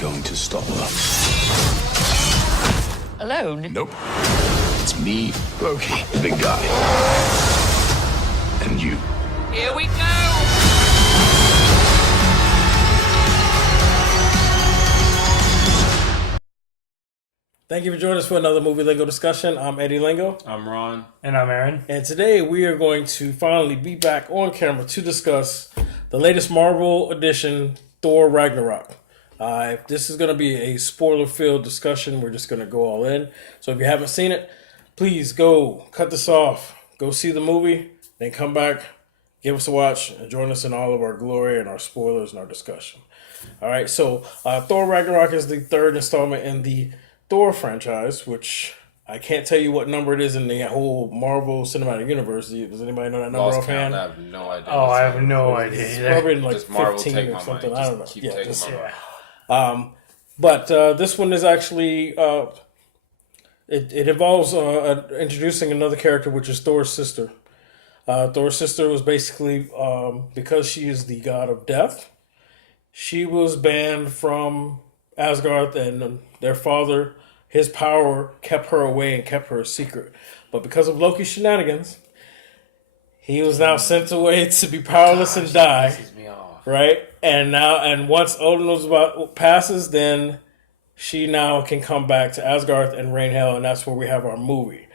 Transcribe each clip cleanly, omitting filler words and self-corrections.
going to stop her. Alone? Nope. It's me, Loki, the big guy. And you. Here we go! Thank you for joining us for another Movie Lingo discussion. I'm Eddie Lingo. I'm Ron. And I'm Aaron. And today we are going to finally be back on camera to discuss the latest Marvel edition, Thor Ragnarok. This is going to be a spoiler-filled discussion. We're just going to go all in. So if you haven't seen it, please go cut this off. Go see the movie, then come back, give us a watch, and join us in all of our glory and our spoilers and our discussion. All right, so Thor Ragnarok is the third installment in the Thor franchise, which I can't tell you what number it is in the whole Marvel Cinematic Universe. Does anybody know that number offhand? I have no idea. Oh, I have no idea. It's probably in like Just Marvel 15 take or my something. money. I don't know. Just keep Yeah, taking just, my money. but this one is actually it involves introducing another character, which is Thor's sister. Thor's sister was basically because she is the god of death. She was banned from Asgard, and their father, his power kept her away and kept her a secret. But because of Loki's shenanigans, he was now sent away to be powerless and die. Pisses me off. Right? And once Odin passes, then she now can come back to Asgard and reign hell, and that's where we have our movie,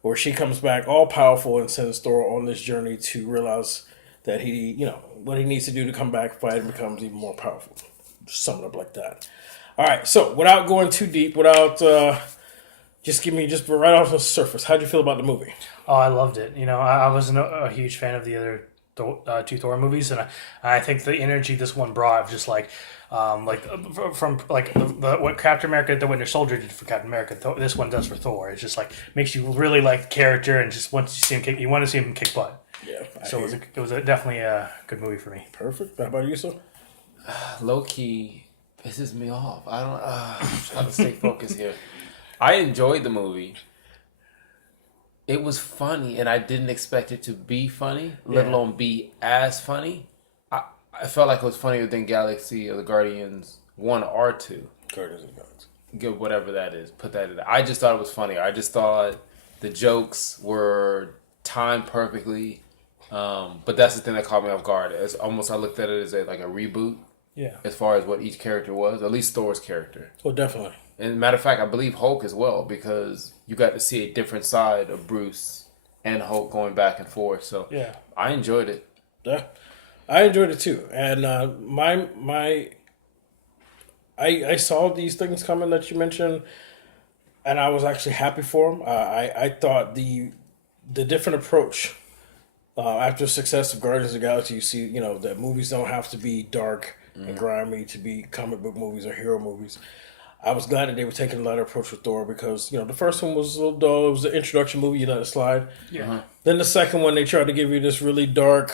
where she comes back all powerful and sends Thor on this journey to realize that he, what he needs to do to come back, fight, and becomes even more powerful. Just sum it up like that. All right, so without going too deep, just right off the surface, how'd you feel about the movie? Oh, I loved it. I wasn't a huge fan of the other two Thor movies, and I think the energy this one brought, just what Captain America, the Winter Soldier did for Captain America, this one does for Thor. It's just like makes you really like the character, and just once you see him kick, you want to see him kick butt. Yeah. So it was definitely a good movie for me. Perfect. How about you, sir? Low-key pisses me off. I'm trying to stay focused here. I enjoyed the movie. It was funny, and I didn't expect it to be funny, let alone be as funny. I felt like it was funnier than Galaxy of the Guardians 1 or 2. Guardians of the Galaxy. Good, whatever that is. Put that in there. I just thought it was funny. I just thought the jokes were timed perfectly. But that's the thing that caught me off guard. It's almost, I looked at it as a reboot. Yeah. As far as what each character was, at least Thor's character. Oh, definitely. And matter of fact, I believe Hulk as well, because you got to see a different side of Bruce and Hulk going back and forth. So yeah, I enjoyed it. Yeah, I enjoyed it too. And I saw these things coming that you mentioned, and I was actually happy for them. I thought the different approach after the success of Guardians of the Galaxy, you see, that movies don't have to be dark and grimy to be comic book movies or hero movies. I was glad that they were taking a lighter approach with Thor because, the first one was a little dull. It was an introduction movie. You let it slide. Yeah. Then the second one, they tried to give you this really dark,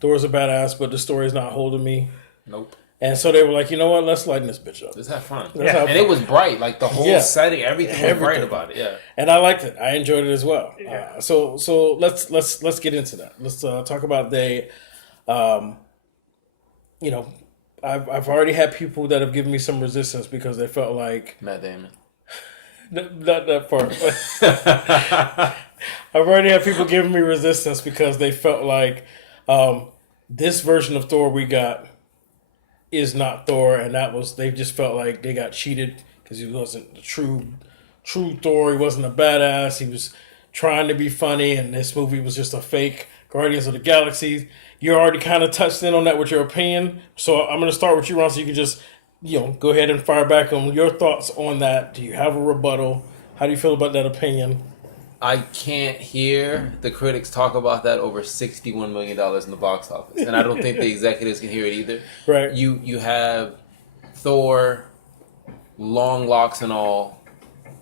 Thor's a badass, but the story's not holding me. Nope. And so they were like, you know what? Let's lighten this bitch up. Let's have fun. Let's have and fun. it was bright. Like the whole setting, everything was bright Everything. about it. Yeah. And I liked it. I enjoyed it as well. Yeah. So let's get into that. Let's talk about I've already had people that have given me some resistance because they felt like Matt Damon. not that part. I've already had people giving me resistance because they felt like this version of Thor we got is not Thor, and they just felt like they got cheated because he wasn't the true Thor. He wasn't a badass. He was trying to be funny, and this movie was just a fake Guardians of the Galaxy. You already kind of touched in on that with your opinion, so I'm going to start with you, Ron, so you can just go ahead and fire back on your thoughts on that. Do you have a rebuttal? How do you feel about that opinion? I can't hear the critics talk about that over $61 million in the box office. And I don't think the executives can hear it either. Right. You have Thor, long locks and all.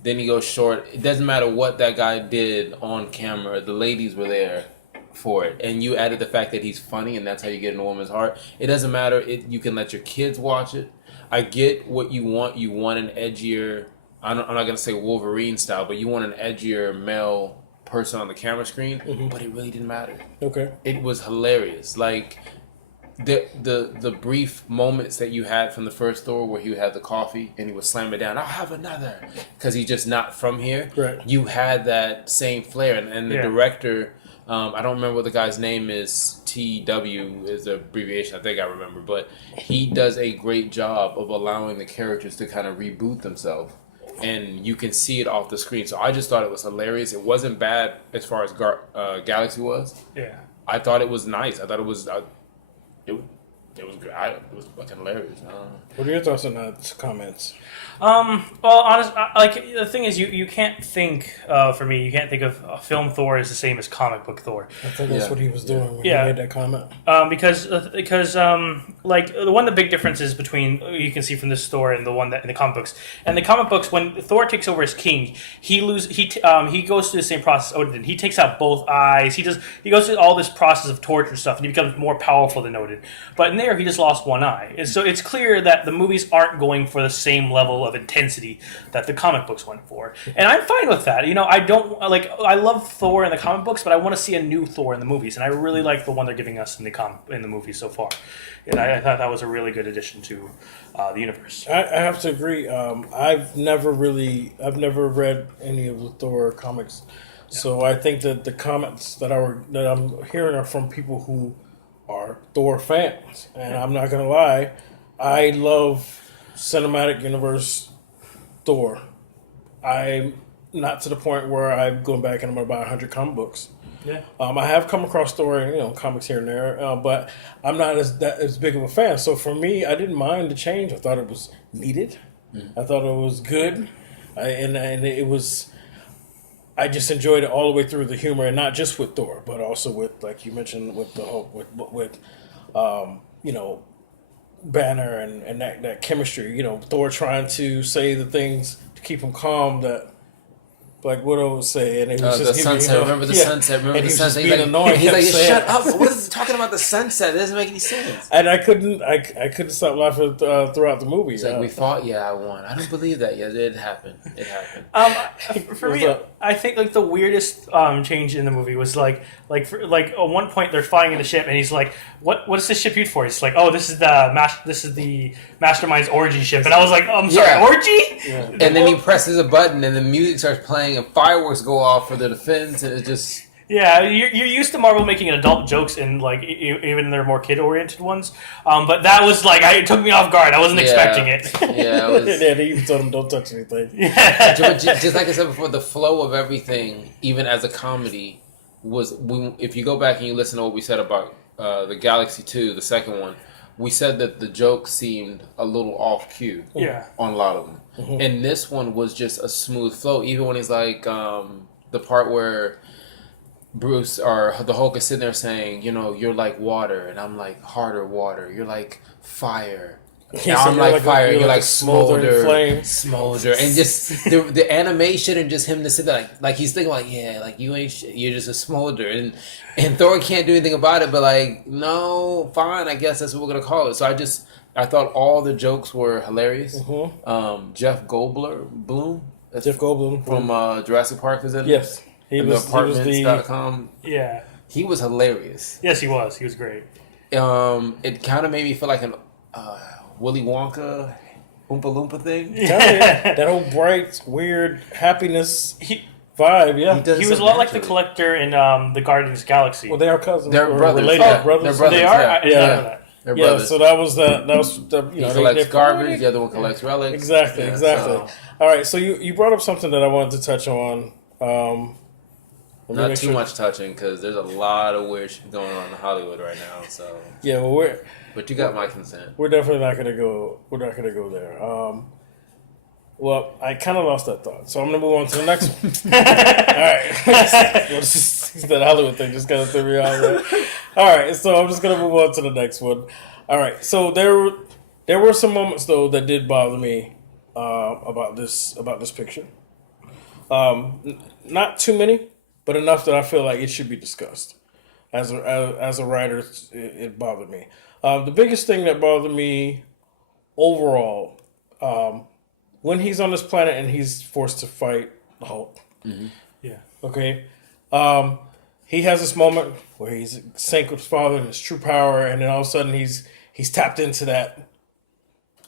Then he goes short. It doesn't matter what that guy did on camera. The ladies were there for it. And you added the fact that he's funny and that's how you get in a woman's heart. It doesn't matter. You can let your kids watch it. I get what you want. You want an edgier... I'm not going to say Wolverine style, but you want an edgier male person on the camera screen, but it really didn't matter. Okay. It was hilarious. Like, the brief moments that you had from the first Thor where he had the coffee and he would slam it down, I'll have another, because he's just not from here. Right. You had that same flair, and the director, I don't remember what the guy's name is. TW is the abbreviation. I think I remember, but he does a great job of allowing the characters to kind of reboot themselves, and you can see it off the screen. So I just thought it was hilarious. It wasn't bad as far as Galaxy was. Yeah. I thought it was nice. I thought it was. It was good. It was fucking hilarious. What are your thoughts on that comments? Well, honest, like the thing is, you can't think for me. You can't think of film Thor as the same as comic book Thor. I think that's what he was doing when he Yeah. made that comment. Because like one of the big differences between you can see from this story and the one that in the comic books. And the comic books, when Thor takes over as king, he goes through the same process Odin did. He takes out both eyes. He goes through all this process of torture stuff, and he becomes more powerful than Odin. But in there, he just lost one eye. And so it's clear that the movies aren't going for the same level of intensity that the comic books went for, and I'm fine with that. You know, I love Thor in the comic books, but I want to see a new Thor in the movies, and I really like the one they're giving us in the movies so far. And I thought that was a really good addition to the universe. I have to agree. I've never read any of the Thor comics, so I think that the comments that I'm hearing are from people who are Thor fans, and I'm not gonna lie, I love cinematic universe Thor. I'm not to the point where I'm going back and I'm going to buy 100 comic books. Yeah. I have come across Thor, comics here and there, but I'm not as big of a fan. So for me, I didn't mind the change. I thought it was needed. I thought it was good, and it was. I just enjoyed it all the way through, the humor, and not just with Thor, but also with, like you mentioned, with the Hulk, with Banner and that chemistry. Thor trying to say the things to keep him calm that Black Widow would say, and it was just the sunset. Remember the sunset. Remember and the he was just sunset. being annoying. He's like, saying, shut up! What is he talking about the sunset? It doesn't make any sense. And I couldn't stop laughing throughout the movie. It's like, we fought, yeah, I won. I don't believe that. Yeah, it happened. It happened. For me, I think like the weirdest change in the movie was like at one point they're flying in the ship and he's like, what is this ship used for? He's like, oh, this is the Mastermind's orgy ship, and I was like, oh, I'm sorry, orgy? Yeah. And then he presses a button and the music starts playing and fireworks go off for the defense, and it just. Yeah, you're used to Marvel making adult jokes and like even their more kid-oriented ones, but that was like it took me off guard. I wasn't expecting it. Yeah, it was... yeah, they even told him don't touch anything. Yeah. Just like I said before, the flow of everything, even as a comedy, was if you go back and you listen to what we said about the Galaxy 2, the second one, we said that the jokes seemed a little off cue. Yeah. On a lot of them, and this one was just a smooth flow. Even when he's like the part where Bruce or the Hulk is sitting there saying, you're like water, and I'm like harder water. You're like fire. Yeah, I'm so like fire. You're like smoldering flame. Smolder, and just the animation and just him to sit there like he's thinking like, yeah, like you ain't shit. You're just a smolder, and Thor can't do anything about it. But like, no, fine. I guess that's what we're gonna call it. So I thought all the jokes were hilarious. Jeff Goldblum. Jeff Goldblum from Jurassic Park is in it. Yes. He was Apartments.com. Yeah. He was hilarious. Yes, he was. He was great. It kind of made me feel like an Willy Wonka Oompa Loompa thing. Yeah. That whole bright, weird happiness vibe, yeah. He was a lot like the Collector in the Guardians Galaxy. Well, they are cousins. They're brothers. Related brothers. They're brothers. They are? Yeah. I didn't know that. They're Yeah, brothers. so that was the he collects garbage, the other one collects relics. Exactly, Yeah, exactly. so- All right, so you brought up something that I wanted to touch on. Not too much touching, because there's a lot of weird shit going on in Hollywood right now. So Yeah, well, but you got my consent. we're definitely not gonna go. We're not gonna go there. Well, I kind of lost that thought, so I'm gonna move on to the next one. All right, well, it's that Hollywood thing just kind of threw me off there. All right, so I'm just gonna move on to the next one. All right, so there were some moments though that did bother me about this picture. Not too many, but enough that I feel like it should be discussed. As a writer, it bothered me. The biggest thing that bothered me overall, when he's on this planet and he's forced to fight the Hulk. Yeah. Okay, he has this moment where he's sync with his father and his true power, and then all of a sudden he's tapped into that.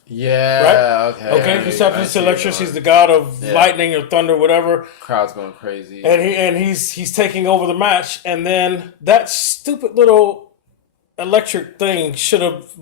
Yeah. Right? Okay. Okay. He's tapped into electricity. He's the god of lightning or thunder, whatever. Crowd's going crazy. And he's taking over the match, and then that stupid little electric thing should have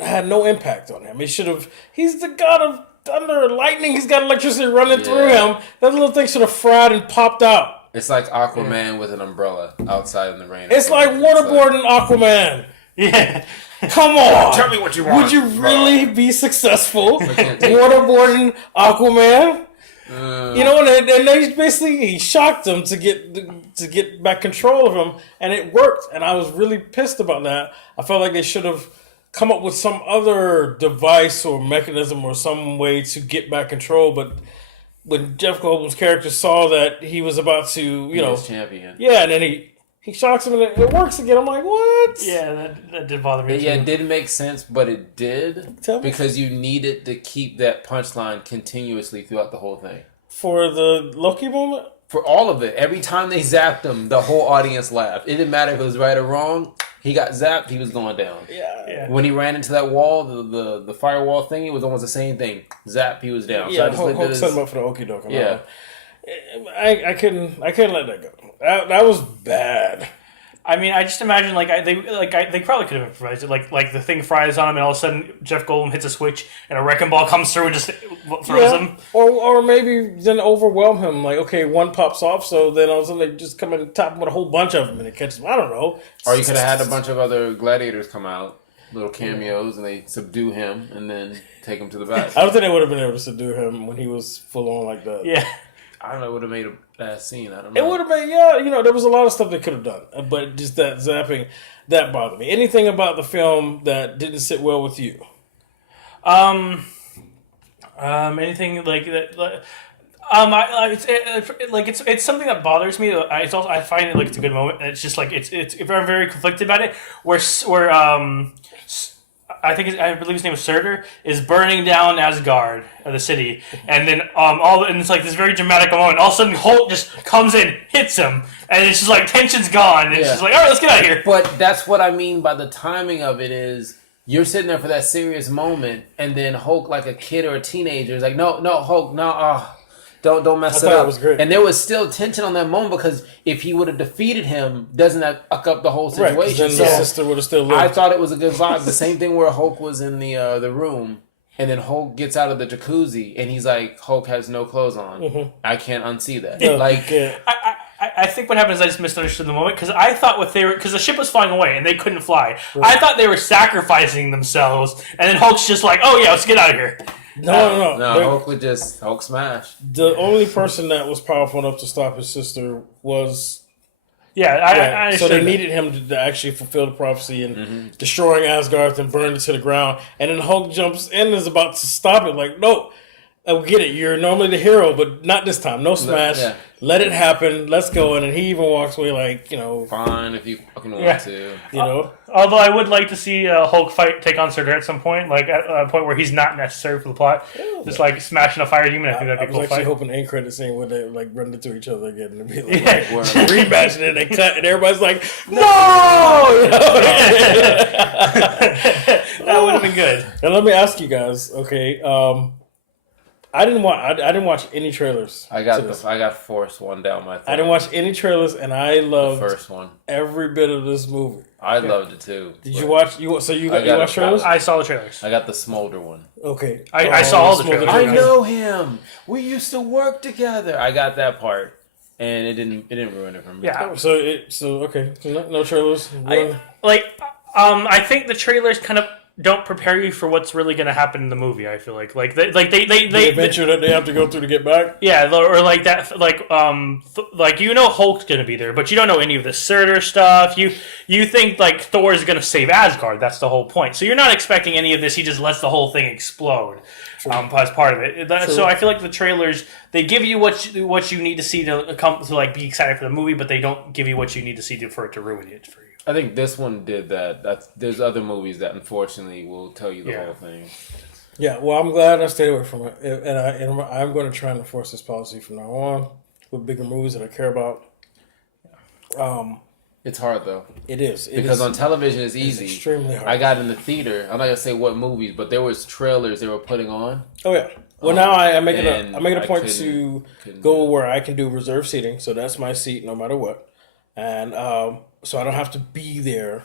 had no impact on him. He should have. He's the god of thunder and lightning. He's got electricity running through him. That little thing should have fried and popped out. It's like Aquaman with an umbrella outside in the rain. It's like waterboarding Aquaman. Yeah. Come on. Tell me what you want. Would you really be successful waterboarding Aquaman? You know, and they basically he shocked him to get back control of him, and it worked. And I was really pissed about that. I felt like they should have come up with some other device or mechanism or some way to get back control. But when Jeff Goldblum's character saw that he was about to, champion. Yeah, and then he shocks him and it works again. I'm like, what? Yeah, that did bother me. Yeah, it didn't make sense, but it did because you needed to keep that punchline continuously throughout the whole thing. For the Loki moment? For all of it. Every time they zapped him, the whole audience laughed. It didn't matter if it was right or wrong. He got zapped, he was going down. Yeah. When he ran into that wall, the firewall thing, it was almost the same thing. Zap, he was down. Yeah, Hulk set him up for the okie doke. Yeah. I couldn't let that go. That was bad. I mean, I just imagine they probably could have improvised it. Like the thing fries on him, and all of a sudden Jeff Goldblum hits a switch, and a wrecking ball comes through and just throws him. Or maybe then overwhelm him. Like, okay, one pops off, so then all of a sudden they just come in and tap him with a whole bunch of them, and it catches him. I don't know. Or you could have had a bunch of other gladiators come out, little cameos, and they subdue him, and then take him to the back. I don't think they would have been able to subdue him when he was full on like that. Yeah. I don't know. It would have made a bad scene. I don't know. It would have been, there was a lot of stuff they could have done. But just that zapping, that bothered me. Anything about the film that didn't sit well with you? Anything like that? It's something that bothers me. I find it like it's a good moment. It's just like it's I'm very conflicted about it. Where I believe his name was Surtur, is burning down Asgard, the city, and then and it's like this very dramatic moment. All of a sudden, Hulk just comes in, hits him, and it's just like tension's gone. And it's just like, all right, let's get out of here. But that's what I mean by the timing of it is you're sitting there for that serious moment, and then Hulk, like a kid or a teenager, is like, no, Hulk, no, don't mess it up. It was great. And there was still tension on that moment because if he would have defeated him, doesn't that fuck up the whole situation? Right, then the sister would have still lived. I thought it was a good vibe. The same thing where Hulk was in the room, and then Hulk gets out of the jacuzzi, and he's like, Hulk has no clothes on. Mm-hmm. I can't unsee that. I think what happened is I just misunderstood the moment because I thought because the ship was flying away and they couldn't fly. Right. I thought they were sacrificing themselves, and then Hulk's just like, oh yeah, let's get out of here. No, Hulk smash. The only person that was powerful enough to stop his sister was... Yeah, so they needed him to actually fulfill the prophecy and destroying Asgard and burn it to the ground. And then Hulk jumps in and is about to stop it. Like, no, I get it. You're normally the hero, but not this time. No smash. Yeah. Let it happen. Let's go. And then he even walks away like, fine if you fucking want to. Although I would like to see Hulk take on Surtur at some point, like at a point where he's not necessary for the plot. Just like smashing a fire demon. I think that'd be a cool fight. I was actually hoping the end credit scene where they like run into each other again and be like rematching it and they cut and everybody's like, no! That would have been good. And let me ask you guys, okay, I didn't watch any trailers. I got forced one down my throat. I didn't watch any trailers, and I loved the first one. Every bit of this movie. I loved it too. Did you watch? You watch trailers? I saw the trailers. I got the Smolder one. Okay, I saw all the trailers. I know him. We used to work together. I got that part, and it didn't ruin it for me. Yeah. So no trailers. I think the trailers kind of don't prepare you for what's really going to happen in the movie. I feel like they the adventure that they have to go through to get back. Yeah, or like that, Hulk's going to be there, but you don't know any of the Surtur stuff. You think like Thor is going to save Asgard. That's the whole point. So you're not expecting any of this. He just lets the whole thing explode as part of it. So I feel like the trailers, they give you what you need to see to like be excited for the movie, but they don't give you what you need to see for it to ruin it for you. I think this one did that. There's other movies that unfortunately will tell you the whole thing. Yeah, well, I'm glad I stayed away from it, and I'm going to try and enforce this policy from now on with bigger movies that I care about. It's hard though. It is. Because on television it's easy. Extremely hard. I got in the theater. I'm not gonna say what movies, but there was trailers they were putting on. Oh yeah. Well, now I make it a point couldn't go where I can do reserve seating, so that's my seat no matter what, and so I don't have to be there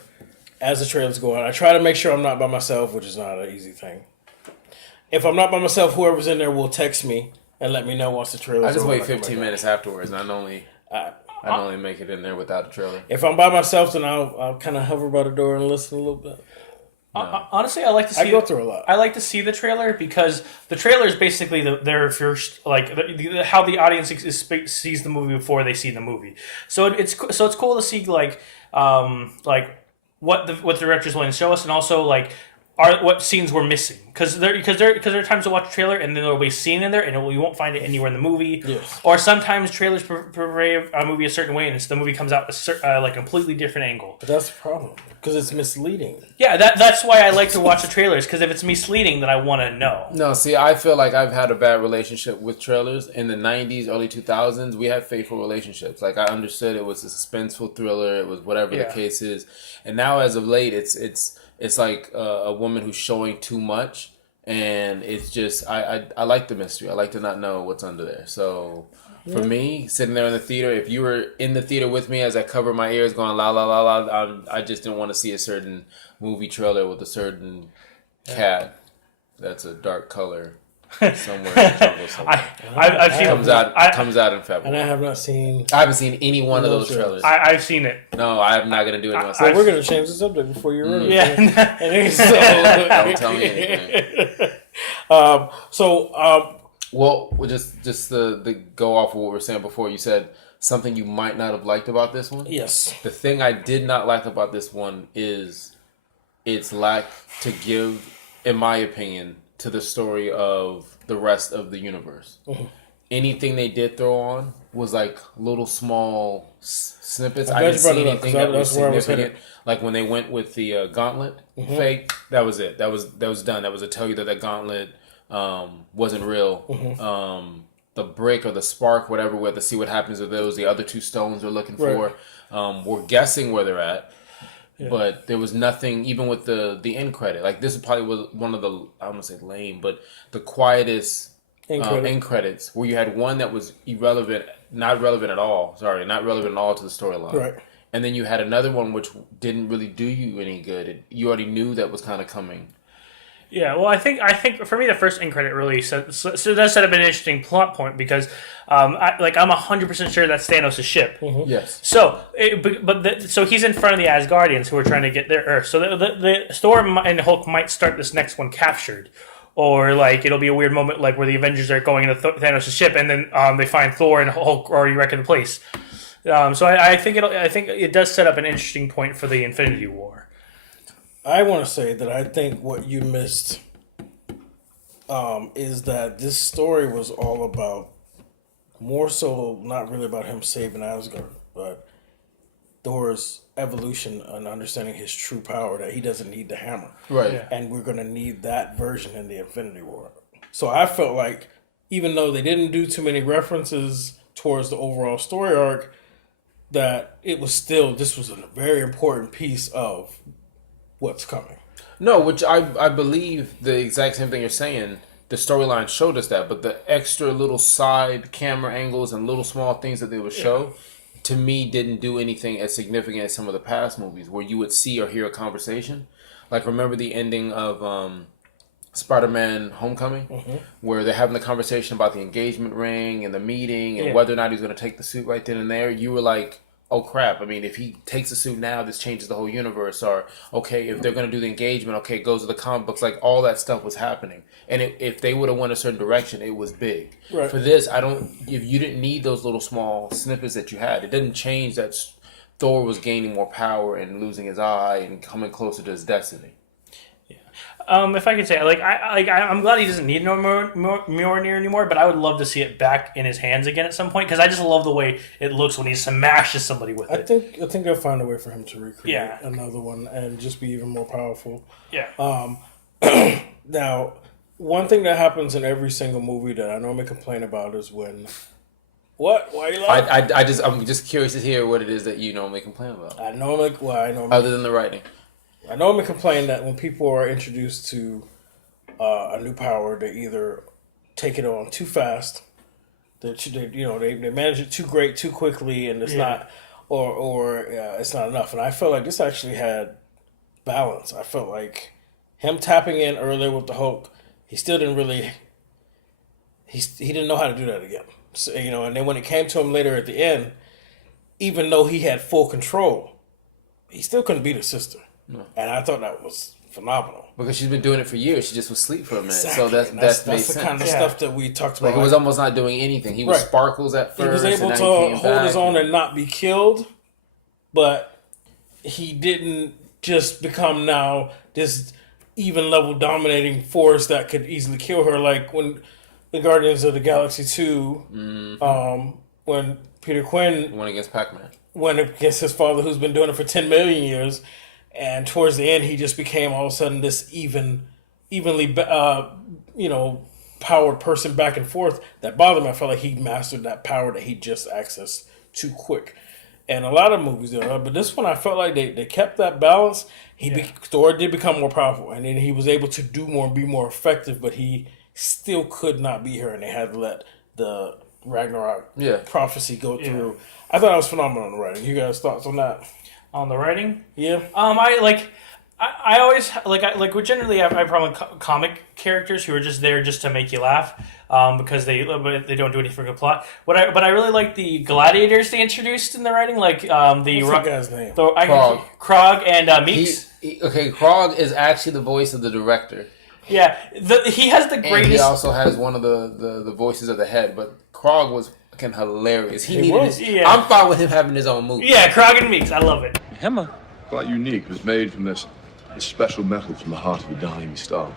as the trailers go on. I try to make sure I'm not by myself, which is not an easy thing. If I'm not by myself, whoever's in there will text me and let me know once the trailer's over. I just wait 15 minutes afterwards, and I normally make it in there without a trailer. If I'm by myself, then I'll kind of hover by the door and listen a little bit. No. Honestly, I like to see. I go through a lot. I like to see the trailer because the trailer is basically their first, like how the audience sees the movie before they see the movie. So it's cool to see like what the director's willing to show us, and also like what scenes we're missing because there are times to watch a trailer and then there'll be a scene in there and you won't find it anywhere in the movie. Yes. Or Or sometimes trailers portray a movie a certain way and the movie comes out like a completely different angle. But that's the problem because it's misleading. Yeah, that's why I like to watch the trailers because if it's misleading, then I want to know. No, see, I feel like I've had a bad relationship with trailers. In the 90s, early 2000s, we had faithful relationships. Like, I understood it was a suspenseful thriller. It was whatever the case is. And now, as of late, it's like a woman who's showing too much. And it's just, I like the mystery. I like to not know what's under there. So, for me, sitting there in the theater, if you were in the theater with me as I covered my ears going la la la la, I just didn't want to see a certain movie trailer with a certain cat that's a dark color somewhere in the jungle somewhere. I've seen comes out in February. And I have not seen. I haven't seen any one of those trailers. I've seen it. No, I'm not going to do it myself. So we're going to change the subject before you're ready. Yeah. Don't tell me anything. Well, just the go off of what we were saying before, you said something you might not have liked about this one. Yes. The thing I did not like about this one is its lack to give, in my opinion, to the story of the rest of the universe. Mm-hmm. Anything they did throw on was like little small snippets. I didn't see anything that was significant. Like when they went with the gauntlet fake, that was it. That was done. That was to tell you that gauntlet wasn't real. Mm-hmm. The brick or the spark, whatever, we have to see what happens with those. The other two stones they're looking for. We're guessing where they're at. Yeah. But there was nothing, even with the end credit. Like, this probably was one of the, I don't want to say lame, but the quietest end credits, where you had one that was not relevant at all to the storyline. Right. And then you had another one which didn't really do you any good. You already knew that was kind of coming. Yeah, well, I think for me the first end credit really does set up an interesting plot point because I'm 100% sure that's Thanos' ship. Mm-hmm. Yes. So, so he's in front of the Asgardians who are trying to get their Earth. So the Thor and Hulk might start this next one captured, or like it'll be a weird moment like where the Avengers are going into Thanos' ship and then they find Thor and Hulk already wrecking the place. So I think it does set up an interesting point for the Infinity War. I want to say that I think what you missed is that this story was all about, more so not really about him saving Asgard, but Thor's evolution and understanding his true power, that he doesn't need the hammer. Right. Yeah. And we're going to need that version in the Infinity War. So I felt like, even though they didn't do too many references towards the overall story arc, that this was a very important piece of what's coming. No, which I believe the exact same thing you're saying. The storyline showed us that, but the extra little side camera angles and little small things that they would show, to me, didn't do anything as significant as some of the past movies where you would see or hear a conversation. Like, remember the ending of Spider-Man Homecoming, where they're having the conversation about the engagement ring and the meeting and whether or not he's going to take the suit right then and there. You were like, oh crap, I mean, if he takes the suit now, this changes the whole universe. Or, okay, if they're going to do the engagement, okay, it goes to the comic books. Like, all that stuff was happening. And if they would have went a certain direction, it was big. Right. For this, if you didn't need those little small snippets that you had, it didn't change that Thor was gaining more power and losing his eye and coming closer to his destiny. If I could say, I'm glad he doesn't need no Mjolnir anymore, but I would love to see it back in his hands again at some point because I just love the way it looks when he smashes somebody with it. I think they'll find a way for him to recreate another one and just be even more powerful. Yeah. Now, one thing that happens in every single movie that I normally complain about is when What? Why are you laughing? I'm just curious to hear what it is that you normally complain about, I normally other than the writing. complain that when people are introduced to a new power, they either take it on too fast, they manage it too great too quickly, and it's not, or it's not enough. And I felt like this actually had balance. I felt like him tapping in earlier with the Hulk, he still didn't really. He didn't know how to do that again. So, and then when it came to him later at the end, even though he had full control, he still couldn't beat his sister. No. And I thought that was phenomenal. Because she's been doing it for years. She just was asleep for a minute. Exactly. So that's the sense. kind of stuff that we talked about. Like, it was almost not doing anything. He was sparkles at first. He was able to hold his own and not be killed, but he didn't just become now this even level dominating force that could easily kill her. Like when the Guardians of the Galaxy 2, when Peter Quinn went against Pac-Man. Went against his father, who's been doing it for 10 million years, and towards the end, he just became all of a sudden this evenly, powered person back and forth. That bothered me. I felt like he mastered that power that he just accessed too quick. And a lot of movies do that, but this one I felt like they kept that balance. Thor did become more powerful, and then he was able to do more and be more effective, but he still could not beat her, and they had to let the Ragnarok prophecy go through. I thought it was phenomenal on the writing. You guys' thoughts on that? On the writing? Yeah. I always generally I have a problem with comic characters who are just there just to make you laugh, because they don't do anything for the plot. But I really like the gladiators they introduced in the writing, like the What's that guy's name? Krog and Meeks. Krog is actually the voice of the director. Yeah, he has the greatest. And he also has one of the voices of the head, but Krog was fucking hilarious. I'm fine with him having his own movie. Yeah, Krog and Meeks, I love it. Hammer. Quite unique. It was made from this special metal from the heart of a dying star.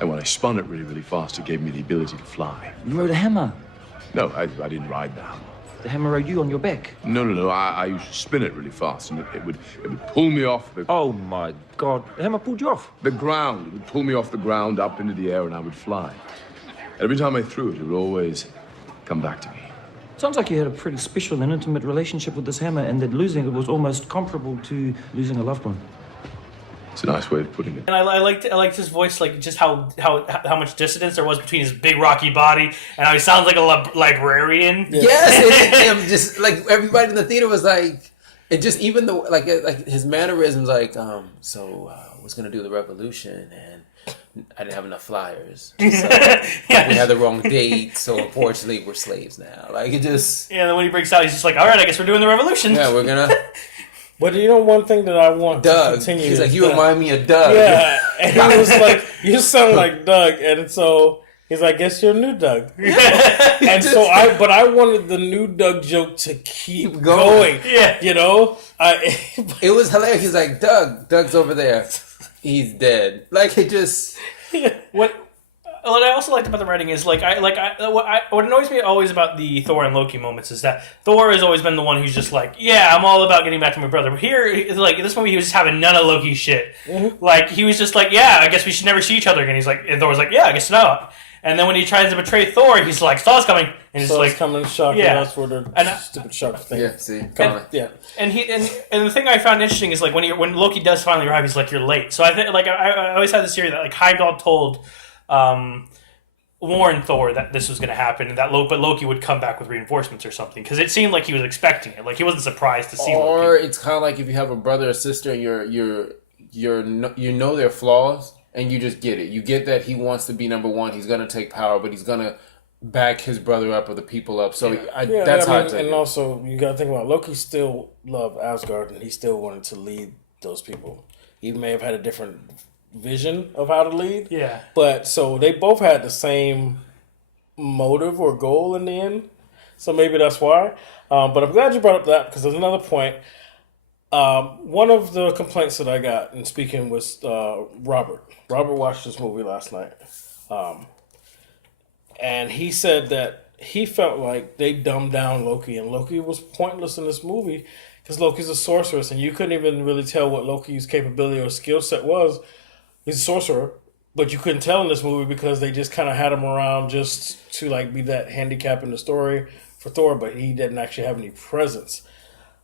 And when I spun it really, really fast, it gave me the ability to fly. You rode a hammer. No, I didn't ride the hammer. The hammer rode you on your back. No. I used to spin it really fast, and it would pull me off Oh my God! The hammer pulled you off. the ground. It would pull me off the ground up into the air, and I would fly. And every time I threw it, it would always come back to me. Sounds like you had a pretty special and intimate relationship with this hammer, and that losing it was almost comparable to losing a loved one. It's a nice way of putting it. And I liked his voice, like just how much dissonance there was between his big rocky body and how he sounds like a librarian. Yes, and just like everybody in the theater was like, it just even the like his mannerisms, like was gonna do the revolution and I didn't have enough flyers, so we had the wrong date, so unfortunately we're slaves now. Like it just and then when he breaks out, he's just like, all right, I guess we're doing the revolution. Yeah, we're gonna. But one thing that I want Doug. to continue. He's like, you remind me of Doug. Yeah, and he was like, you sound like Doug, and so he's like, guess you're new Doug. And so I wanted the new Doug joke to keep going. Yeah, it was hilarious. He's like, Doug's over there. He's dead. Like it just. What I also liked about the writing is what annoys me always about the Thor and Loki moments is that Thor has always been the one who's just like, yeah, I'm all about getting back to my brother. But here, like in this movie, he was just having none of Loki's shit. Mm-hmm. Like he was just like, yeah, I guess we should never see each other again. He's like, and Thor's like, yeah, I guess not. And then when he tries to betray Thor, he's like, Thor's coming, and he's like, coming, shock. Yeah, that's for the stupid shock thing. Yeah, see, And the thing I found interesting is like when Loki does finally arrive, he's like, you're late. So I think I always had this theory that like Heimdall told. Warned Thor that this was going to happen, and that Loki would come back with reinforcements or something, because it seemed like he was expecting it. Like he wasn't surprised to see Loki. Or it's kind of like if you have a brother or sister, and you know their flaws, and you just get it. You get that he wants to be number one. He's going to take power, but he's going to back his brother up or the people up. So that's how I take it. And also, you got to think about Loki still loved Asgard, and he still wanted to lead those people. He may have had a different vision of how to lead. Yeah. But so they both had the same motive or goal in the end. So maybe that's why. But I'm glad you brought up that because there's another point. One of the complaints that I got in speaking was Robert. Robert watched this movie last night. And he said that he felt like they dumbed down Loki, and Loki was pointless in this movie because Loki's a sorceress, and you couldn't even really tell what Loki's capability or skill set was. He's a sorcerer, but you couldn't tell in this movie because they just kind of had him around just to like be that handicap in the story for Thor, but he didn't actually have any presence.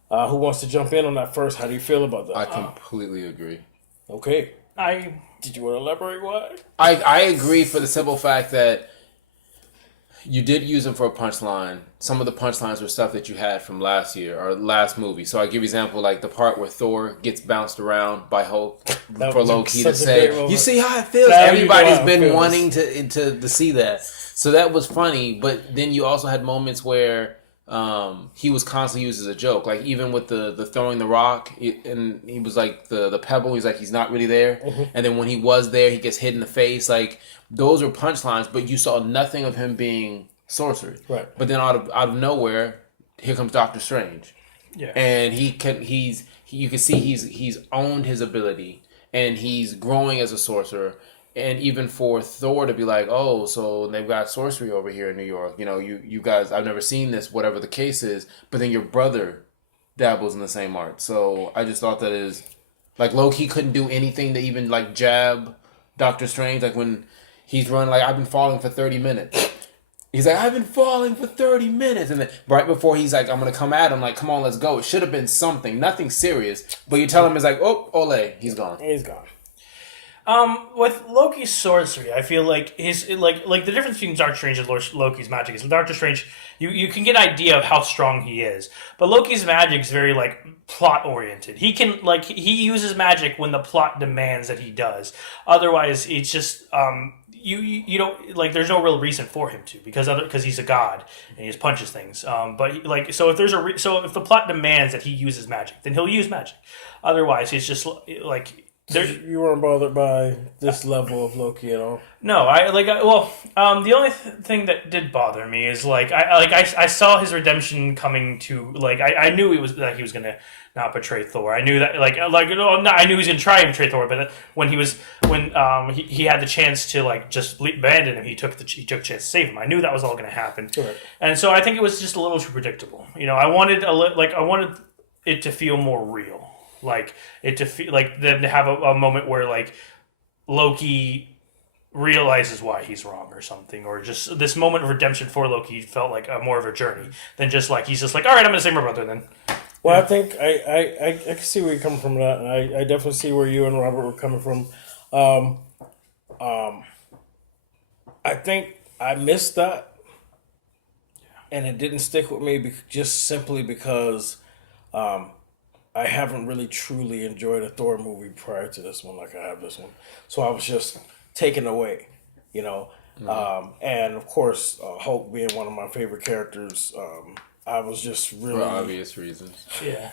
Who wants to jump in on that first? How do you feel about that? I completely agree. Okay. I Did you want to elaborate why? I agree for the simple fact that you did use him for a punchline. Some of the punchlines were stuff that you had from last year or last movie. So I give you example like the part where Thor gets bounced around by Hulk for Loki to say, "You see how it feels." Now you know Everybody's how it been feels. wanting to see that. So that was funny. But then you also had moments where he was constantly used as a joke. Like even with the throwing the rock, and he was like the pebble. He's like he's not really there. Mm-hmm. And then when he was there, he gets hit in the face. Like those were punchlines, but you saw nothing of him being sorcery. Right. But then out of nowhere, here comes Doctor Strange. yeah. And you can see he's owned his ability and he's growing as a sorcerer. And even for Thor to be like, oh, so they've got sorcery over here in New York. You know, you guys, I've never seen this, whatever the case is. But then your brother dabbles in the same art. So I just thought that is like Loki couldn't do anything to even like jab Doctor Strange. Like when he's running, like I've been falling for 30 minutes. He's like, I've been falling for 30 minutes. And then right before he's like, I'm going to come at him, like, come on, let's go. It should have been something, nothing serious. But you tell him, it's like, oh, ole, he's gone. He's gone. With Loki's sorcery, I feel like his like the difference between Doctor Strange and Loki's magic is with Doctor Strange, you can get an idea of how strong he is, but Loki's magic is very like plot oriented. He can like he uses magic when the plot demands that he does. Otherwise, it's just you don't like. There's no real reason for him to because he's a god and he just punches things. But like so if there's so if the plot demands that he uses magic, then he'll use magic. Otherwise, it's just like. You weren't bothered by this level of Loki at all? No, the only thing that did bother me is I saw his redemption coming to I knew he was gonna not betray Thor. I knew that I knew he was gonna try and betray Thor, but when he had the chance to just abandon him, he took a chance to save him. I knew that was all gonna happen, Right. and so I think it was just a little too predictable. You know, I wanted it to feel more real. Like it to feel like them to have a moment where Loki realizes why he's wrong or something, or just this moment of redemption for Loki felt like more of a journey than just he's just all right, I'm gonna save my brother then. Well, I think I can see where you're coming from that, and I definitely see where you and Robert were coming from. I think I missed that, and it didn't stick with me just simply because I haven't really truly enjoyed a Thor movie prior to this one like I have this one. So I was just taken away, you know. And of course, Hulk being one of my favorite characters, I was just really... For obvious reasons. Yeah.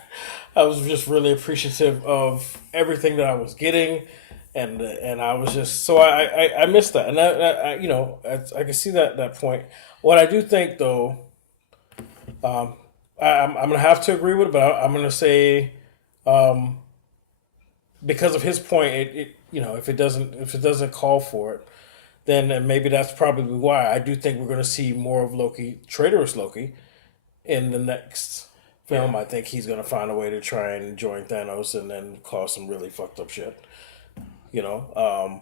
I was just really appreciative of everything that I was getting. And I was just... So I missed that. And I can see that point. What I do think, though... I'm going to have to agree with it, but I'm going to say, because of his point, if it doesn't call for it, then maybe that's probably why. I do think we're going to see more of Loki, traitorous Loki, in the next film. I think he's going to find a way to try and join Thanos and then cause some really fucked up shit, because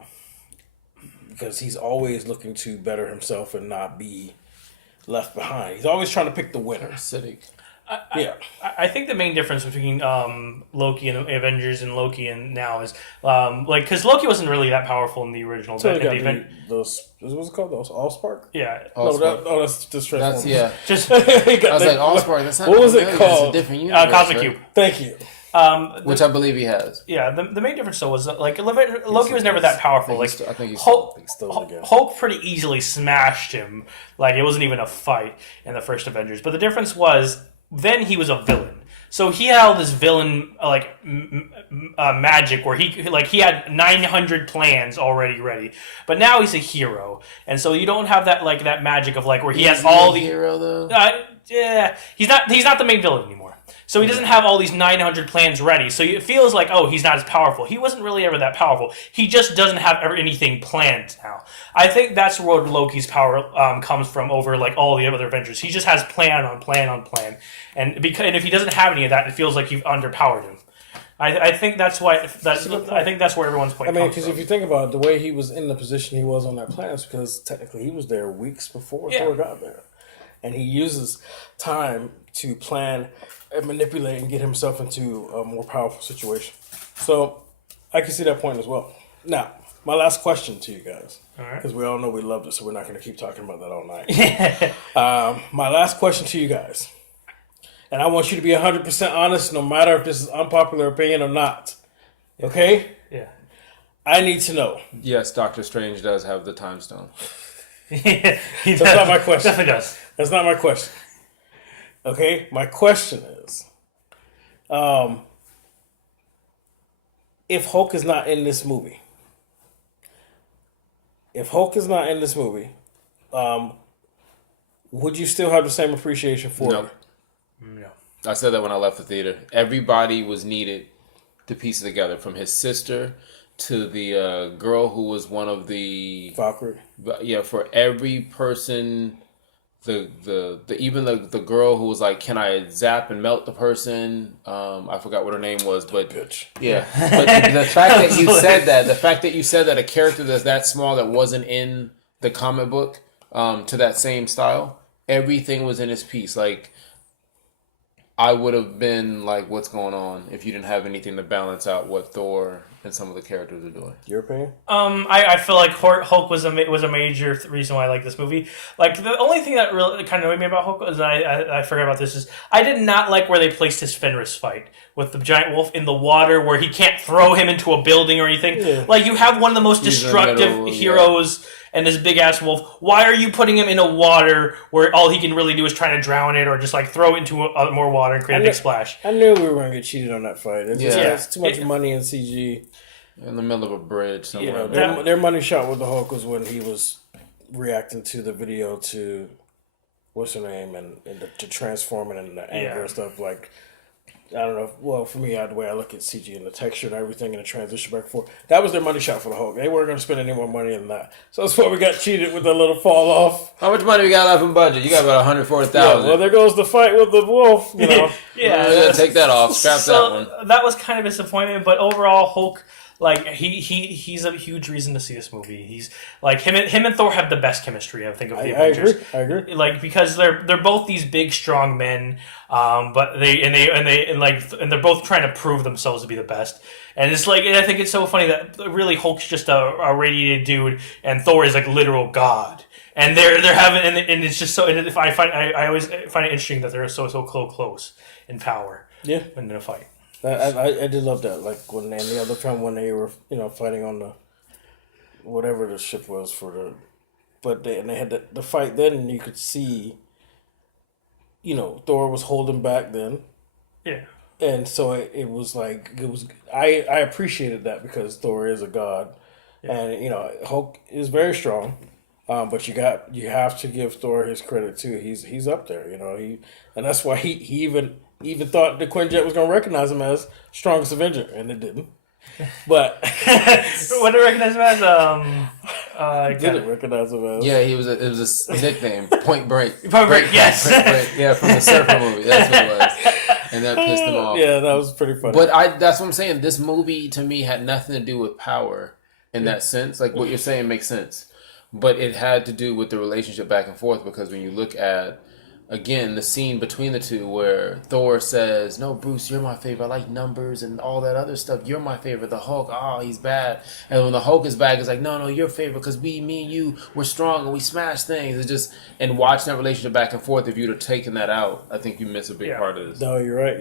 he's always looking to better himself and not be left behind. He's always trying to pick the winner. Acidic. I think the main difference between Loki and Avengers and Loki and now is because Loki wasn't really that powerful in the original. So those what's it called? Those Allspark? Yeah. That's just That's yeah. Just I was like Allspark. That's not what was it familiar. called? It's a different universe, Cosmic right? Cube. Thank you. Which I believe he has. Yeah, the main difference though was Loki was never that powerful. I think he's Hulk pretty easily smashed him. Like it wasn't even a fight in the first Avengers. But the difference was then he was a villain. So he had all this villain magic where he had 900 plans already ready, but now he's a hero, and so you don't have that that magic of where he has all the hero though. Yeah, he's not the main villain anymore. So he doesn't have all these 900 plans ready. So it feels like, he's not as powerful. He wasn't really ever that powerful. He just doesn't have anything planned now. I think that's where Loki's power comes from over all the other Avengers. He just has plan on plan on plan. And if he doesn't have any of that, it feels like you've underpowered him. I think that's why. I think that's where everyone's point. Because if you think about it, the way he was in the position he was on that planet is because technically he was there weeks before Thor got there. and he uses time to plan and manipulate and get himself into a more powerful situation. So I can see that point as well. Now, my last question to you guys, because we all know we love this, so we're not going to keep talking about that all night. My last question to you guys, and I want you to be 100% honest, no matter if this is unpopular opinion or not. Okay? Yeah. I need to know. Yes, Doctor Strange does have the time stone. That's not my question. Definitely does. That's not my question. Okay? My question is, if Hulk is not in this movie, would you still have the same appreciation for No. it? No. I said that when I left the theater. Everybody was needed to piece it together, from his sister to the girl who was one of the Valkyrie. Yeah, for every person, the even the girl who was like, "Can I zap and melt the person?" I forgot what her name was, but Bitch. yeah. But the fact that you said that a character that's that small that wasn't in the comic book to that same style, everything was in his piece. Like, I would have been like, "What's going on?" if you didn't have anything to balance out what Thor and some of the characters are doing. Your opinion? I feel like Hulk was a major reason why I like this movie. Like, the only thing that really kind of annoyed me about Hulk is I forgot about this is I did not like where they placed his Fenris fight with the giant wolf in the water, where he can't throw him into a building or anything. Yeah. Like, you have one of the most destructive heroes and this big ass wolf. Why are you putting him in a water where all he can really do is try to drown it or just like throw it into more water and create a big splash? I knew we were going to get cheated on that fight. It's just, Yeah. it's too much money in CG. In the middle of a bridge somewhere. You know, their money shot with the Hulk was when he was reacting to the video to what's her name and to transforming and the anger and stuff. Like, I don't know. Well, for me, the way I look at CG and the texture and everything and the transition back and forth, that was their money shot for the Hulk. They weren't going to spend any more money than that. So that's why we got cheated with the little fall off. How much money we got left in budget? You got about 140,000. Yeah, well, there goes the fight with the wolf. You know. Yeah, take that off. Scrap that one. That was kind of disappointing, but overall, Hulk. Like, he's a huge reason to see this movie. He's like him and Thor have the best chemistry, I think, of the Avengers. I agree. Like, because they're both these big, strong men, but they're both trying to prove themselves to be the best. And it's like, and I think it's so funny that really Hulk's just a radiated dude, and Thor is like literal god. And they're having, and it's just so. And I always find it interesting that they're so close in power. Yeah, in a fight. I did love that. Like when the other time when they were fighting on the whatever the ship was for the, but they had the fight then, and you could see, Thor was holding back then. Yeah. And so it was I appreciated that because Thor is a god, and Hulk is very strong, but you have to give Thor his credit too. He's up there, and that's why he even thought the Quinjet was going to recognize him as strongest Avenger, and it didn't. But what did it recognize him as? Didn't recognize him as. Yeah, it was a nickname, Point Break. Point Break, yes. Point Break. Yeah, from the Surfer movie. That's what it was, and that pissed him off. Yeah, that was pretty funny. But that's what I'm saying. This movie to me had nothing to do with power in that sense. Like what you're saying makes sense, but it had to do with the relationship back and forth, because when you look at, again, the scene between the two where Thor says, "No, Bruce, you're my favorite. I like numbers and all that other stuff. You're my favorite." The Hulk, he's bad. And when the Hulk is bad, it's like, no, you're favorite because me and you, we're strong and we smash things. It's just, and watching that relationship back and forth, if you'd have taken that out, I think you miss a big part of this. No, you're right.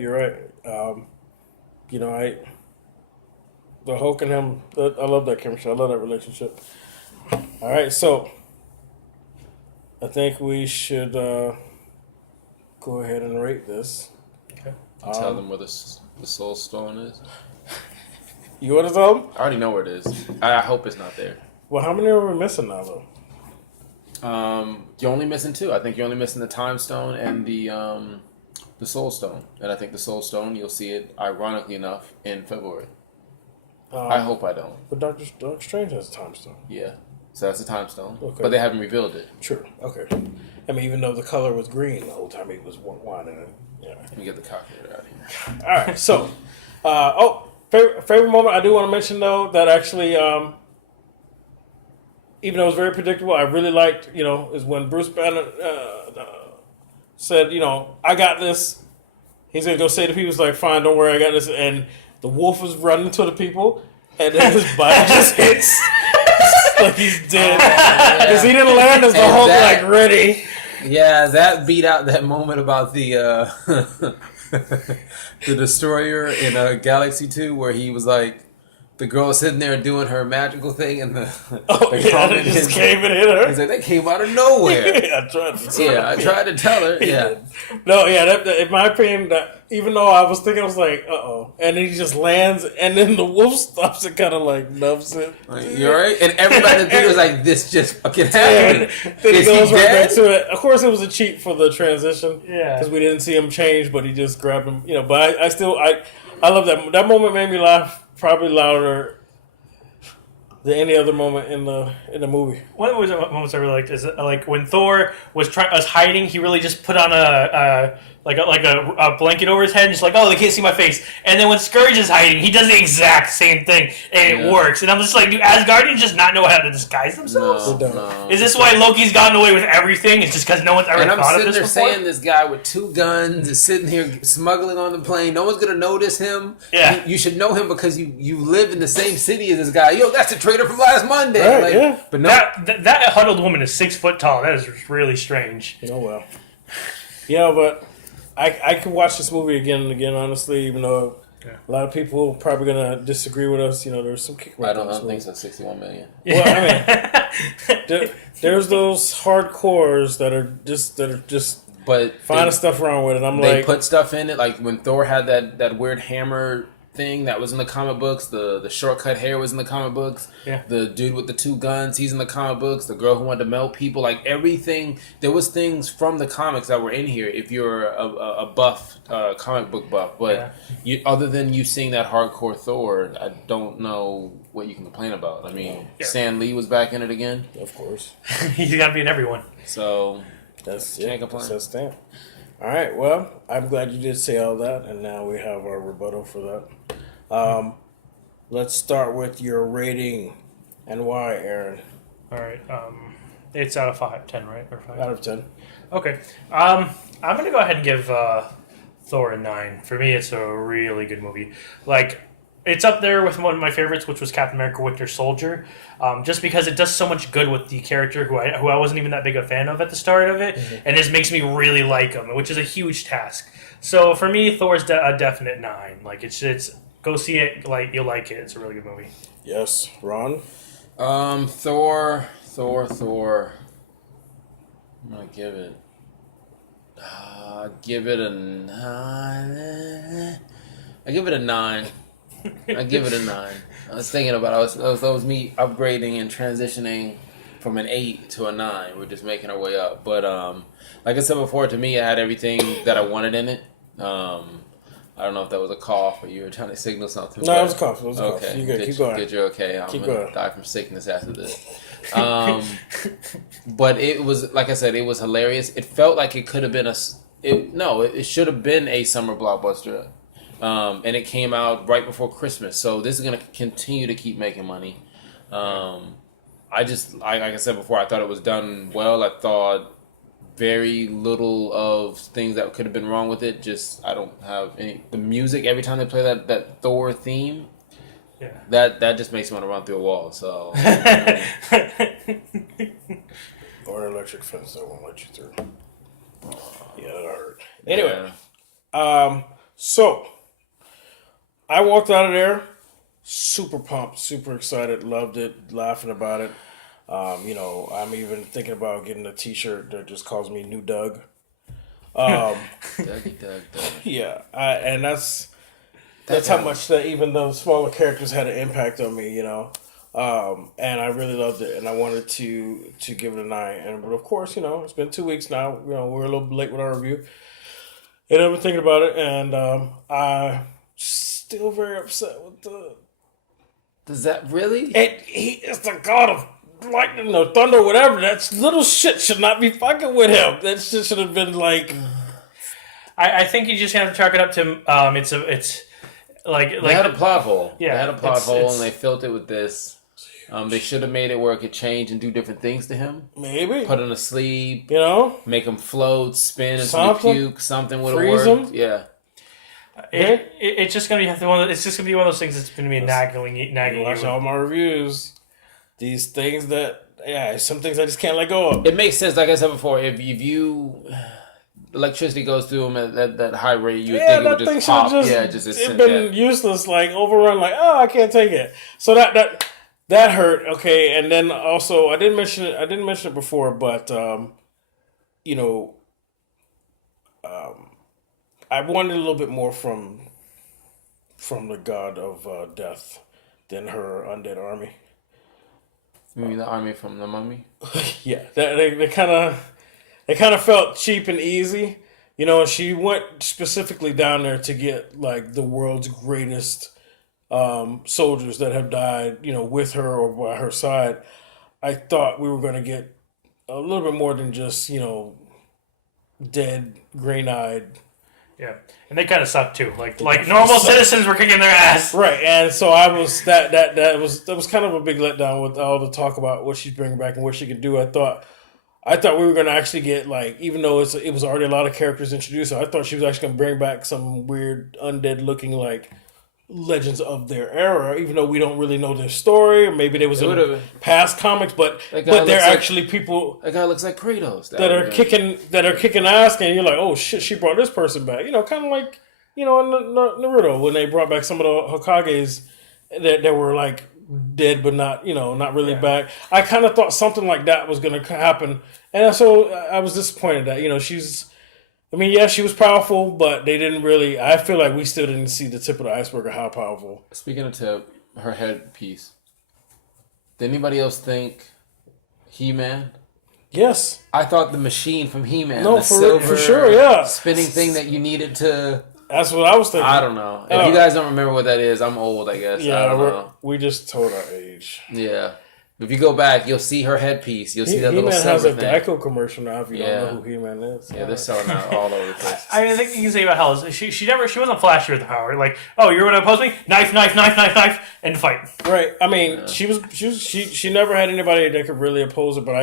The Hulk and him, I love that chemistry. I love that relationship. All right, so I think we should go ahead and rate this. Okay. Tell them where the Soul Stone is. You want to tell them? I already know where it is. I hope it's not there. Well, how many are we missing now, though? You're only missing two. I think you're only missing the Time Stone and the Soul Stone. And I think the Soul Stone, you'll see it, ironically enough, in February. I hope I don't. But Doctor Strange has a time stone. Yeah. So that's the Time Stone. Okay. But they haven't revealed it. Sure. Okay. I mean, even though the color was green the whole time he was whining it. Yeah. Let me get the calculator out of here. All right. So, favorite moment. I do want to mention though that actually, even though it was very predictable, I really liked. Is when Bruce Banner, said, I got this. He's gonna go say to people, he's like, fine, don't worry, I got this. And the wolf was running to the people, and then his body just hits like he's dead because he didn't land as the Hulk like ready. Yeah, that beat out that moment about the the destroyer in Galaxy 2 where he was like, the girl was sitting there doing her magical thing, and the it just came and hit her. He's like, they came out of nowhere. I tried to tell her. Yeah. No, yeah. That, in my opinion, that even though I was thinking, I was like, and then he just lands, and then the wolf stops and kind of like nubs it. Like, you alright? And everybody in the theater was like, this just fucking happened. Then he goes right back to it. Of course, it was a cheat for the transition. Yeah. Because we didn't see him change, but he just grabbed him. But I still love that. That moment made me laugh. Probably louder than any other moment in the movie. One of the moments I really liked is like when Thor was hiding. He really just put on a blanket over his head and just like, oh, they can't see my face. And then when Scourge is hiding, he does the exact same thing and it works. And I'm just like, do Asgardians just not know how to disguise themselves? No. Is this why Loki's gotten away with everything? It's just because no one's ever thought of this before? And I'm sitting there saying this guy with 2 guns is sitting here smuggling on the plane. No one's gonna notice him. Yeah. You should know him because you live in the same city as this guy. Yo, that's the traitor from last Monday. Right, yeah. But no. That huddled woman is 6 foot tall. That is really strange. Oh well. But I could watch this movie again and again, honestly, even though a lot of people are probably going to disagree with us. There's some kickback. I don't think so. 61 million. Well, I mean, there's those hardcores that are just but finding stuff wrong with it. They put stuff in it, like when Thor had that weird hammer thing that was in the comic books. The shortcut hair was in the comic books. Yeah. The dude with the 2 guns, he's in the comic books. The girl who wanted to melt people, like everything. There was things from the comics that were in here. If you're a buff, comic book buff, but other than you seeing that hardcore Thor, I don't know what you can complain about. I mean, Stan Lee was back in it again. Of course, He's got to be in everyone. So can't complain. That's stamp. All right, well, I'm glad you did say all that, and now we have our rebuttal for that. Let's start with your rating and why, Aaron. All right. It's out of 10, right? Or 5? Out of 10. Okay. I'm going to go ahead and give Thor a 9. For me, it's a really good movie. Like, it's up there with one of my favorites, which was Captain America: Winter Soldier, just because it does so much good with the character who I wasn't even that big a fan of at the start of it, and this makes me really like him, which is a huge task. So for me, Thor's a definite 9. Like it's go see it, like you'll like it. It's a really good movie. Yes, Ron. Thor. I'm gonna give it. Give it a 9. I give it a 9. I give it a 9. I was thinking about it. That was me upgrading and transitioning from an 8 to a 9. We're just making our way up. But like I said before, to me, it had everything that I wanted in it. I don't know if that was a cough or you were trying to signal something. No, it was a cough. Okay. You good. Keep going. Good, you're okay. I'm going to die from sickness after this. But it was, like I said, it was hilarious. It felt like it could have been it should have been a summer blockbuster. And it came out right before Christmas. So this is going to continue to keep making money. Like I said before, I thought it was done well. I thought very little of things that could have been wrong with it. Just, I don't have any. The music, every time they play that Thor theme, that just makes me want to run through a wall. So. Or an electric fence that won't let you through. Yeah, that hurt. Anyway, so I walked out of there super pumped, super excited, loved it, laughing about it. I'm even thinking about getting a T-shirt that just calls me New Doug. Dougie Doug. Yeah, and that's how much that even the smaller characters had an impact on me, and I really loved it, and I wanted to give it a 9. But of course, it's been 2 weeks now. We're a little bit late with our review, and I've been thinking about it, and I'm still very upset with the. Does that really? And he is the god of lightning or thunder, or whatever. That little shit should not be fucking with him. That shit should have been like. I think you just have to chalk it up to it's like they had a plot hole. Yeah, they had a plot hole, and they filled it with this. They should have made it where it could change and do different things to him. Maybe. Put him to sleep. You know? Make him float, spin until he puke. Something would have worked. Him. Yeah. It's just gonna be it's just gonna be one of those things that's gonna be nagging. Watch all my reviews. These things that some things I just can't let go of. It makes sense, like I said before. If you electricity goes through them at that high rate, you would think it would just pop. It's been useless, like overrun. Like I can't take it. So that hurt. Okay, and then also I didn't mention it before, but I wanted a little bit more from the god of death than her undead army. You mean the army from the Mummy? Yeah, they kind of felt cheap and easy. She went specifically down there to get like the world's greatest soldiers that have died, with her or by her side. I thought we were going to get a little bit more than just, dead, green-eyed. Yeah, and they kind of sucked too. Like normal citizens were kicking their ass. Right, and so I was that was kind of a big letdown with all the talk about what she's bringing back and what she can do. I thought we were going to actually get, like, even though it was already a lot of characters introduced, I thought she was actually going to bring back some weird undead looking like legends of their era, even though we don't really know their story, or maybe there was in past comics, but they're actually people. That guy looks like Kratos that are kicking ass, and you're like, oh shit, she brought this person back. Kind of like in Naruto when they brought back some of the Hokages that were like dead but not really back. I kind of thought something like that was going to happen, and so I was disappointed that she's. She was powerful, but they didn't really. I feel like we still didn't see the tip of the iceberg of how powerful. Speaking of tip, her headpiece. Did anybody else think He-Man? Yes, I thought the machine from He-Man. No, for sure, yeah. Spinning thing that you needed to. That's what I was thinking. I don't know. If you guys don't remember what that is, I'm old, I guess. Yeah, I don't know. We just told our age. Yeah. If you go back, you'll see her headpiece. You'll see that little silver thing. He-Man has a Geico commercial now. If you don't know who He-Man is, yeah, they're selling out all over the place. The thing you can say about Hell is she wasn't flashy with the power. Like, oh, you're going to oppose me? Knife, and fight. Right. She never had anybody that could really oppose her. But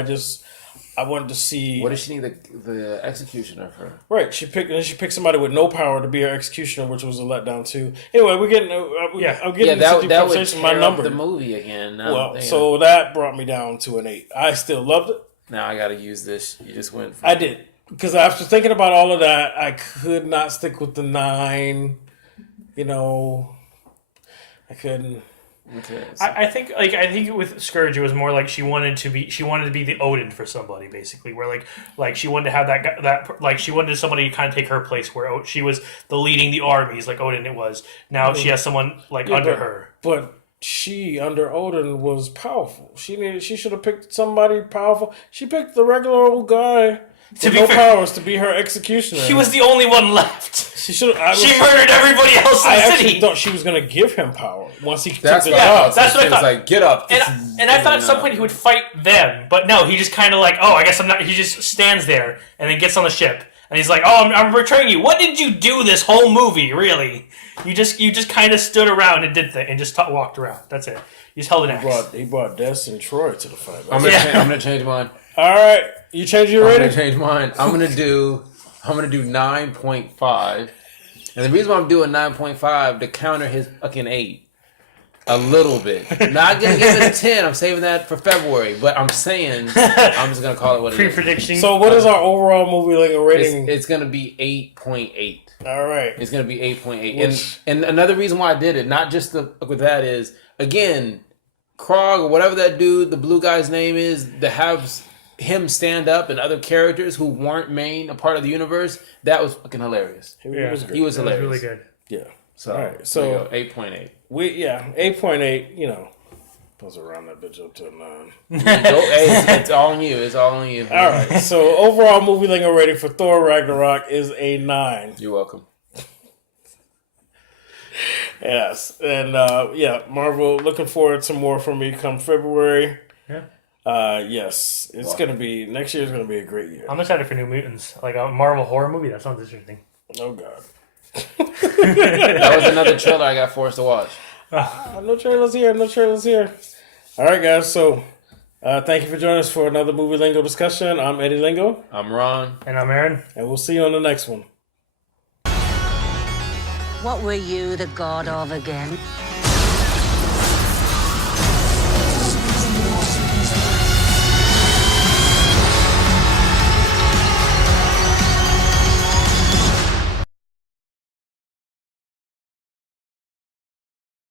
I wanted to see. What does she need the executioner for? Right. She picked somebody with no power to be her executioner, which was a letdown too. Anyway, we're getting. I'm getting into the conversation. My number. The movie again. So that brought me down to an 8. I still loved it. Now I got to use this. You just went. I did, because after thinking about all of that, I could not stick with the 9. I couldn't. Okay, so. I think with Scourge it was more like she wanted to be the Odin for somebody, basically, where like she wanted to have that she wanted somebody to kind of take her place where she was the leading the armies like Odin it was. Now she has someone under her. But she under Odin was powerful. She should have picked somebody powerful. She picked the regular old guy. Powers to be her executioner. He was the only one left. She murdered everybody else in the city. I actually thought she was going to give him power once he took the job. That's what I thought. Like, get up. And I thought at some point he would fight them, but no, he just kind of like, oh, I guess I'm not. He just stands there and then gets on the ship and he's like, oh, I'm betraying you. What did you do this whole movie? Really? You just kind of stood around and did and just walked around. That's it. You just held an axe. He brought Des and Troy to the fight. I'm gonna change mine. All right, you change your rating? I'm gonna change mine. I'm gonna do 9.5, and the reason why I'm doing 9.5 to counter his fucking 8 a little bit. Not gonna give it a 10. I'm saving that for February. But I'm saying I'm just gonna call it what it is. Pre-prediction. So what is our overall movie Lingo rating? It's gonna be 8.8. All right. It's gonna be 8.8. And another reason why I did it, not just with that, is again, Krog or whatever that dude, the blue guy's name is, to have him stand up and other characters who weren't a part of the universe, that was fucking hilarious. He was great. He was hilarious. Really good. Yeah. So, all right. So 8.8. 8.8. Supposed to round that bitch up to a 9. It's all on you. It's all on you. All right. So overall movie Lingo rating for Thor Ragnarok is a 9. You're welcome. Yes, and Marvel. Looking forward to more from me come February. Yeah. Yes, it's gonna be next year. Is gonna be a great year. I'm excited for New Mutants, like a Marvel horror movie. That sounds interesting. Oh God. That was another trailer I got forced to watch. No trailers here. All right, guys. So, thank you for joining us for another movie lingo discussion. I'm Eddie Lingo, I'm Ron. And I'm Aaron. and we'll see you on the next one. What were you the god of again?